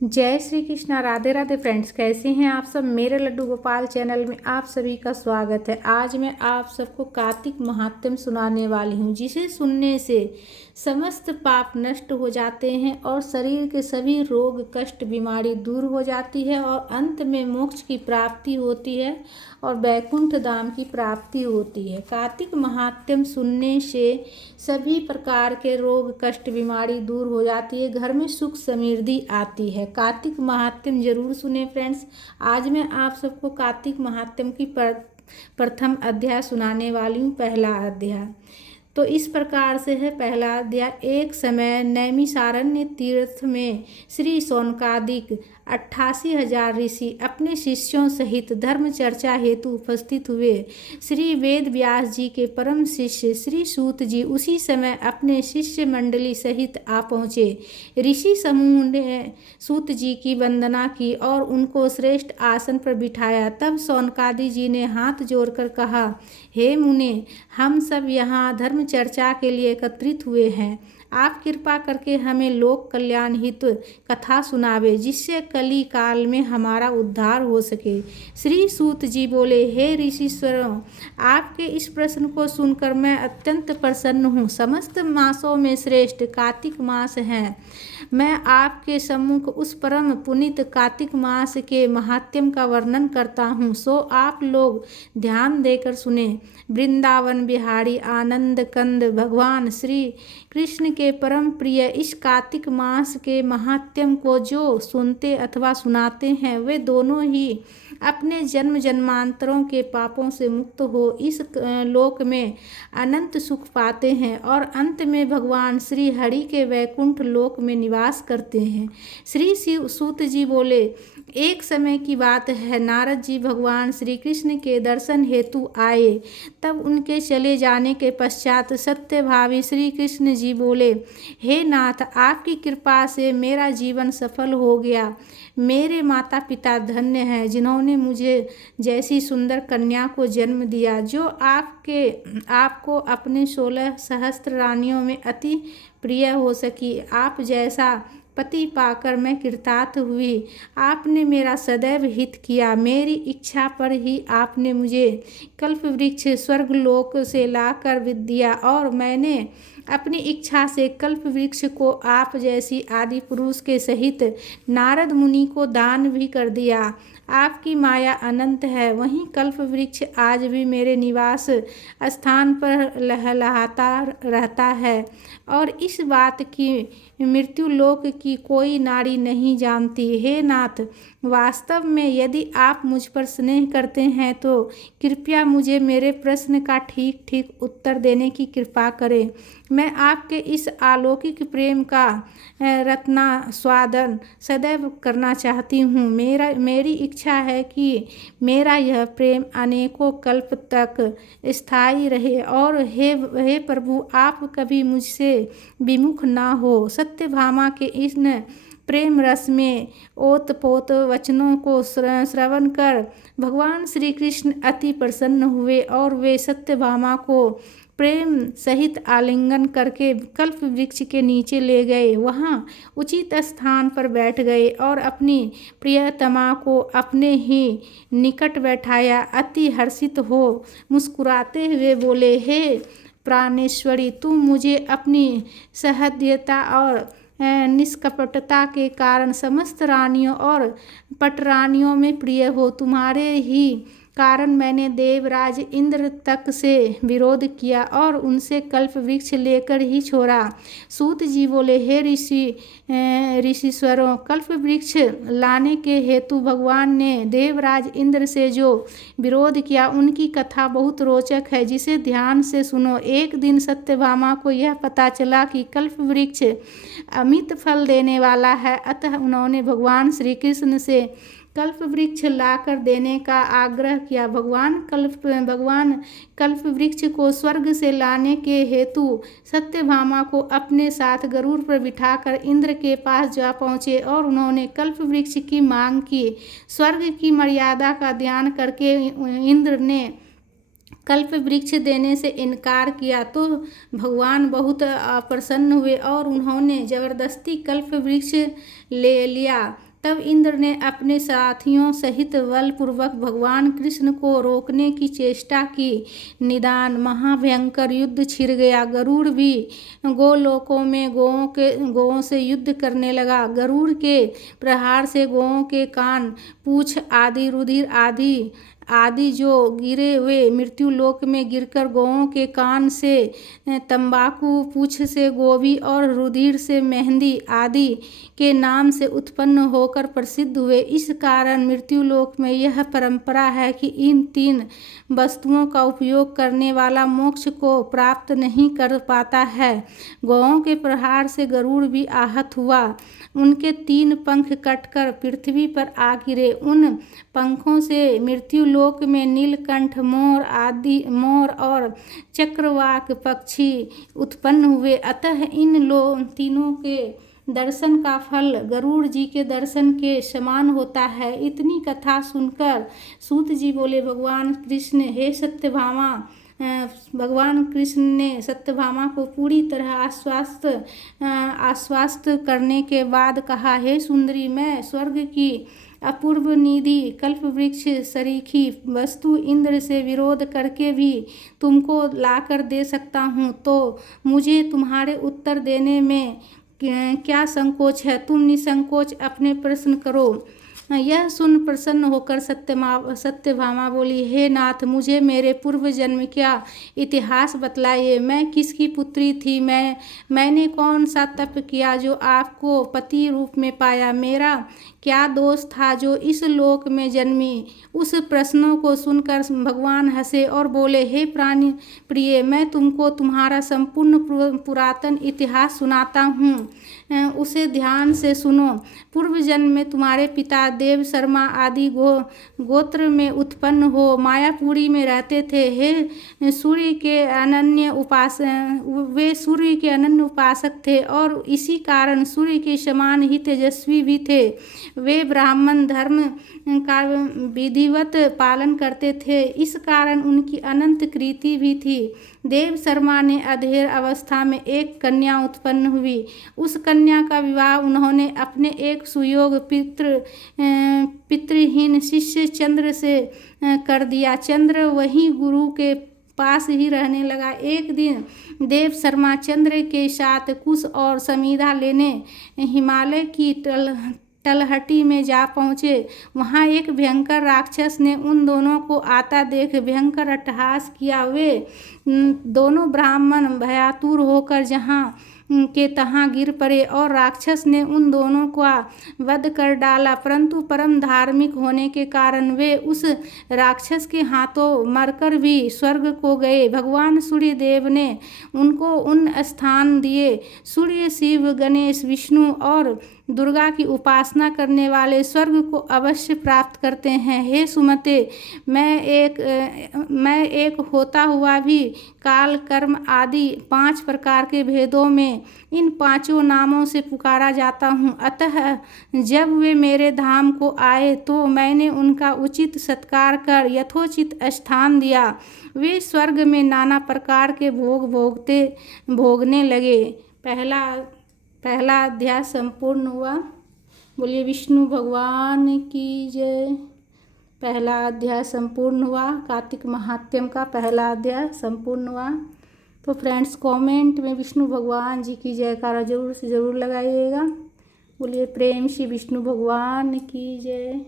जय श्री कृष्णा। राधे राधे फ्रेंड्स, कैसे हैं आप सब। मेरे लड्डू गोपाल चैनल में आप सभी का स्वागत है। आज मैं आप सबको कार्तिक महात्म्य सुनाने वाली हूँ, जिसे सुनने से समस्त पाप नष्ट हो जाते हैं और शरीर के सभी रोग कष्ट बीमारी दूर हो जाती है और अंत में मोक्ष की प्राप्ति होती है और वैकुंठ धाम की प्राप्ति होती है। कार्तिक महात्म्य सुनने से सभी प्रकार के रोग कष्ट बीमारी दूर हो जाती है, घर में सुख समृद्धि आती है। कार्तिक महात्म्य जरूर सुने फ्रेंड्स। आज मैं आप सबको कार्तिक महात्म्य की प्रथम अध्याय सुनाने वाली हूँ। पहला अध्याय तो इस प्रकार से है। पहला अध्याय। एक समय नैमिषारण्य तीर्थ में श्री शौनकादिक 88,000 ऋषि अपने शिष्यों सहित धर्म चर्चा हेतु उपस्थित हुए। श्री वेद व्यास जी के परम शिष्य श्री सूत जी उसी समय अपने शिष्य मंडली सहित आ पहुँचे। ऋषि समूह ने सूत जी की वंदना की और उनको श्रेष्ठ आसन पर बिठाया। तब शौनकादि जी ने हाथ जोड़कर कहा, हे मुने, हम सब यहाँ धर्म चर्चा के लिए एकत्रित हुए हैं। आप कृपा करके हमें लोक कल्याण हित कथा सुनावे, जिससे कली काल में हमारा उद्धार हो सके। श्री सूत जी बोले, हे ऋषिश्वरों, आपके इस प्रश्न को सुनकर मैं अत्यंत प्रसन्न हूँ। समस्त मासों में श्रेष्ठ कार्तिक मास है। मैं आपके सम्मुख उस परम पुनीत कार्तिक मास के महात्म्य का वर्णन करता हूँ, सो आप लोग ध्यान देकर सुने। वृंदावन बिहारी आनंद कंद भगवान श्री कृष्ण के परम प्रिय इस कार्तिक मास के महात्म्य को जो सुनते अथवा सुनाते हैं, वे दोनों ही अपने जन्म जन्मांतरों के पापों से मुक्त हो इस लोक में अनंत सुख पाते हैं और अंत में भगवान श्री हरि के वैकुंठ लोक में निवास करते हैं। श्री सूत जी बोले, एक समय की बात है, नारद जी भगवान श्री कृष्ण के दर्शन हेतु आए। तब उनके चले जाने के पश्चात सत्यभावी श्री कृष्ण जी बोले, हे नाथ, आपकी कृपा से मेरा जीवन सफल हो गया। मेरे माता पिता धन्य हैं, जिन्होंने मुझे जैसी सुंदर कन्या को जन्म दिया, जो आपको अपने 16 सहस्त्र रानियों में अति प्रिय हो सकी। आप जैसा पति पाकर मैं कृतार्थ हुई। आपने मेरा सदैव हित किया। मेरी इच्छा पर ही आपने मुझे कल्प वृक्ष स्वर्गलोक से लाकर दिया और मैंने अपनी इच्छा से कल्प वृक्ष को आप जैसी आदि पुरुष के सहित नारद मुनि को दान भी कर दिया। आपकी माया अनंत है। वहीं कल्प वृक्ष आज भी मेरे निवास स्थान पर लहलहाता रहता है और इस बात की मृत्यु लोक की कोई नारी नहीं जानती। हे नाथ, वास्तव में यदि आप मुझ पर स्नेह करते हैं तो कृपया मुझे मेरे प्रश्न का ठीक ठीक उत्तर देने की कृपा करें। मैं आपके इस अलौकिक प्रेम का रत्नास्वादन सदैव करना चाहती हूँ। मेरी इच्छा है कि मेरा यह प्रेम अनेकों कल्प तक स्थायी रहे और हे प्रभु, आप कभी मुझसे विमुख ना हो। सत्यभामा के इन प्रेम रस में ओतपोत वचनों को श्रवण कर भगवान श्री कृष्ण अति प्रसन्न हुए और वे सत्यभामा को प्रेम सहित आलिंगन करके कल्प वृक्ष के नीचे ले गए। वहाँ उचित स्थान पर बैठ गए और अपनी प्रियतमा को अपने ही निकट बैठाया। अति हर्षित हो मुस्कुराते हुए बोले, हे प्राणेश्वरी, तुम मुझे अपनी सहृदयता और निष्कपटता के कारण समस्त रानियों और पटरानियों में प्रिय हो। तुम्हारे ही कारण मैंने देवराज इंद्र तक से विरोध किया और उनसे कल्प वृक्ष लेकर ही छोड़ा। सूत जी बोले, हे ऋषिश्वरों, कल्प वृक्ष लाने के हेतु भगवान ने देवराज इंद्र से जो विरोध किया, उनकी कथा बहुत रोचक है, जिसे ध्यान से सुनो। एक दिन सत्यभामा को यह पता चला कि कल्प वृक्ष अमित फल देने वाला है, अतः उन्होंने भगवान श्री कृष्ण से कल्प वृक्ष लाकर देने का आग्रह किया। भगवान कल्प वृक्ष को स्वर्ग से लाने के हेतु सत्यभामा को अपने साथ गरुड़ पर बिठाकर इंद्र के पास जा पहुँचे और उन्होंने कल्प वृक्ष की मांग की। स्वर्ग की मर्यादा का ध्यान करके इंद्र ने कल्प वृक्ष देने से इनकार किया तो भगवान बहुत प्रसन्न हुए और उन्होंने जबरदस्ती कल्प वृक्ष ले लिया। तब इंद्र ने अपने साथियों सहित बलपूर्वक भगवान कृष्ण को रोकने की चेष्टा की। निदान महाभयंकर युद्ध छिड़ गया। गरुड़ भी गोलोकों में गौओं से युद्ध करने लगा। गरुड़ के प्रहार से गौओं के कान, पूंछ आदि, रुधिर आदि जो गिरे वे मृत्यु लोक में गिरकर गौओं के कान से तंबाकू, पूंछ से गोभी और रुधिर से मेहंदी आदि के नाम से उत्पन्न होकर प्रसिद्ध हुए। इस कारण मृत्यु लोक में यह परंपरा है कि इन 3 वस्तुओं का उपयोग करने वाला मोक्ष को प्राप्त नहीं कर पाता है। गौओं के प्रहार से गरुड़ भी आहत हुआ। उनके 3 पंख कटकर पृथ्वी पर आ गिरे। उन पंखों से मृत्यु लोक में नीलकंठ मोर और चक्रवाक पक्षी उत्पन्न हुए। अतः इन तीनों के दर्शन का फल गरुड़ जी के दर्शन के समान होता है। इतनी कथा सुनकर सूत जी बोले, भगवान कृष्ण ने सत्यभामा को पूरी तरह आश्वस्त करने के बाद कहा, हे सुंदरी, मैं स्वर्ग की अपूर्व निधि कल्प वृक्ष सरीखी वस्तु इंद्र से विरोध करके भी तुमको लाकर दे सकता हूँ, तो मुझे तुम्हारे उत्तर देने में क्या संकोच है? तुम निसंकोच अपने प्रश्न करो। यह सुन प्रसन्न होकर सत्यभामा बोली, हे नाथ, मुझे मेरे पूर्व जन्म का इतिहास बतलाइए। मैं किसकी पुत्री थी? मैंने कौन सा तप किया जो आपको पति रूप में पाया? मेरा क्या दोष था जो इस लोक में जन्मी? उस प्रश्नों को सुनकर भगवान हंसे और बोले, हे प्राणी प्रिय, मैं तुमको तुम्हारा संपूर्ण पुरातन इतिहास सुनाता हूँ, उसे ध्यान से सुनो। पूर्व जन्म में तुम्हारे पिता देव शर्मा आदि गोत्र में उत्पन्न हो मायापुरी में रहते थे। वे सूर्य के अनन्य उपासक थे और इसी कारण सूर्य के समान ही तेजस्वी भी थे। वे ब्राह्मण धर्म का विधिवत पालन करते थे, इस कारण उनकी अनंत कीर्ति भी थी। देव शर्मा ने अधेड़ अवस्था में एक कन्या उत्पन्न हुई। उस कन्या का विवाह उन्होंने अपने एक सुयोग्य पितृहीन शिष्य चंद्र से कर दिया। चंद्र वहीं गुरु के पास ही रहने लगा। एक दिन देव शर्मा चंद्र के साथ कुश और समीधा लेने हिमालय की तलहटी में जा पहुँचे। वहाँ एक भयंकर राक्षस ने उन दोनों को आता देख भयंकर अट्टहास किया। वे दोनों ब्राह्मण भयातुर होकर जहाँ के तहाँ गिर पड़े और राक्षस ने उन दोनों का वध कर डाला, परंतु परम धार्मिक होने के कारण वे उस राक्षस के हाथों मरकर भी स्वर्ग को गए। भगवान सूर्य देव ने उनको उन स्थान दिए। सूर्य, शिव, गणेश, विष्णु और दुर्गा की उपासना करने वाले स्वर्ग को अवश्य प्राप्त करते हैं। हे सुमते, मैं एक होता हुआ भी काल, कर्म आदि 5 प्रकार के भेदों में इन 5 नामों से पुकारा जाता हूँ। अतः जब वे मेरे धाम को आए तो मैंने उनका उचित सत्कार कर यथोचित स्थान दिया। वे स्वर्ग में नाना प्रकार के भोगने लगे। पहला अध्याय संपूर्ण हुआ। बोलिए विष्णु भगवान की जय। पहला अध्याय संपूर्ण हुआ। कार्तिक महात्म्य का पहला अध्याय संपूर्ण हुआ। तो फ्रेंड्स, कमेंट में विष्णु भगवान जी की जयकारा जरूर से ज़रूर लगाइएगा। बोलिए प्रेम श्री विष्णु भगवान की जय।